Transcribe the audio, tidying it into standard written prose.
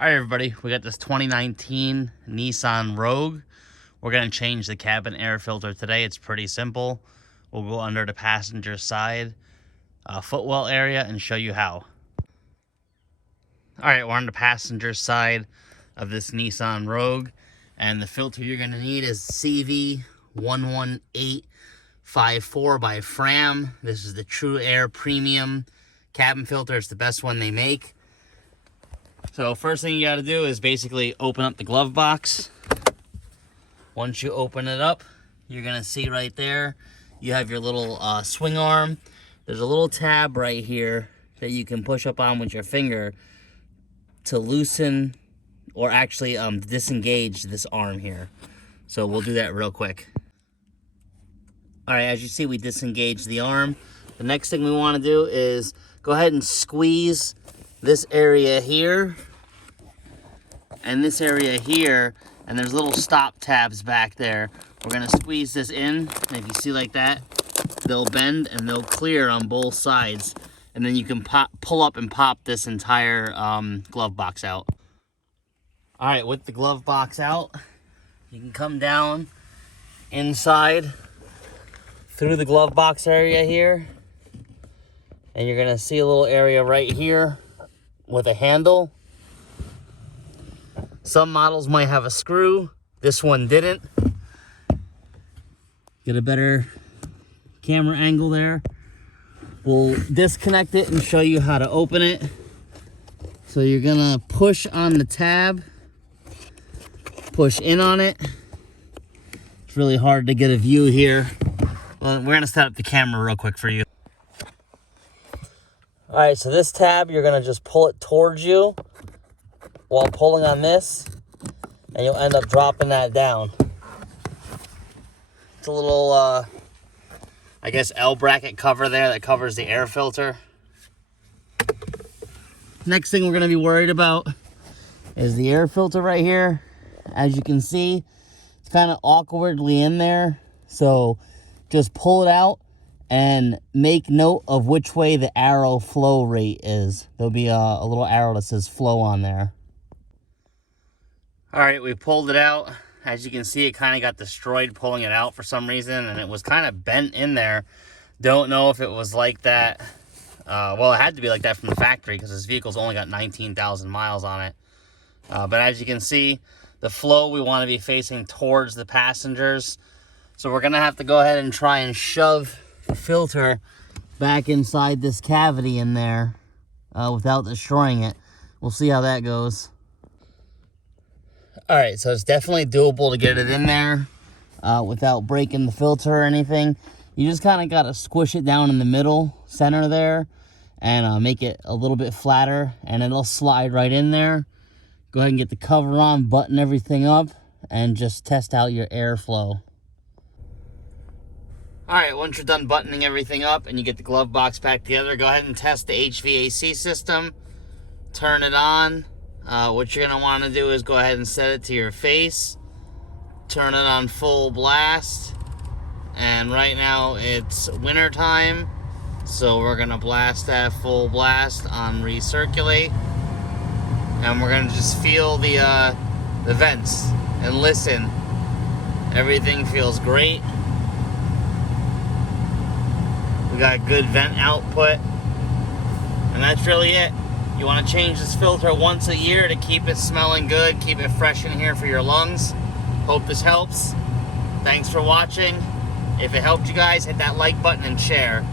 All right, everybody, we got this 2019 Nissan Rogue. We're going to change the cabin air filter today. It's pretty simple. We'll go under the passenger side footwell area and show you how. All right, we're on the passenger side of this Nissan Rogue, and the filter you're going to need is CV11854 by Fram. This is the True Air Premium cabin filter. It's the best one they make. So first thing you got to do is basically open up the glove box. Once you open it up, you're going to see right there, you have your little swing arm. There's a little tab right here that you can push up on with your finger to loosen or actually disengage this arm here. So we'll do that real quick. All right, as you see, we disengaged the arm. The next thing we want to do is go ahead and squeeze this area here and this area here, and there's little stop tabs back there. We're gonna squeeze this in, and if you see like that, they'll bend and they'll clear on both sides, and then you can pull up and pop this entire glove box out. All right, with the glove box out, you can come down inside through the glove box area here, and you're gonna see a little area right here with a handle. Some models might have a screw. This one didn't. Get a better camera angle there. We'll disconnect it and show you how to open it. So you're gonna push on the tab, push in on it. It's really hard to get a view here. Well, we're gonna set up the camera real quick for you. All right, so this tab, you're gonna just pull it towards you while pulling on this, and you'll end up dropping that down. It's a little, I guess, L bracket cover there that covers the air filter. Next thing we're gonna be worried about is the air filter right here. As you can see, it's kind of awkwardly in there, so just pull it out and make note of which way the arrow flow rate is. There'll be a little arrow that says flow on there. All right, we pulled it out. As you can see, it kind of got destroyed pulling it out for some reason, and it was kind of bent in there. Don't know if it was like that. Well, it had to be like that from the factory because this vehicle's only got 19,000 miles on it. But as you can see, the flow we want to be facing towards the passengers. So we're gonna have to go ahead and try and shove the filter back inside this cavity in there without destroying it. We'll see how that goes. All right, so it's definitely doable to get it in there without breaking the filter or anything. You just kind of got to squish it down in the middle center there and make it a little bit flatter, and it'll slide right in there. Go ahead and get the cover on, button everything up, and just test out your airflow. All right, once you're done buttoning everything up and you get the glove box back together, go ahead and test the HVAC system. Turn it on. What you're gonna wanna do is go ahead and set it to your face. Turn it on full blast. And right now it's winter time, so we're gonna blast that full blast on recirculate. And we're gonna just feel the vents and listen. Everything feels great. We got good vent output, and that's really it. You want to change this filter once a year to keep it smelling good, keep it fresh in here for your lungs. Hope this helps. Thanks for watching. If it helped you guys, hit that like button and share.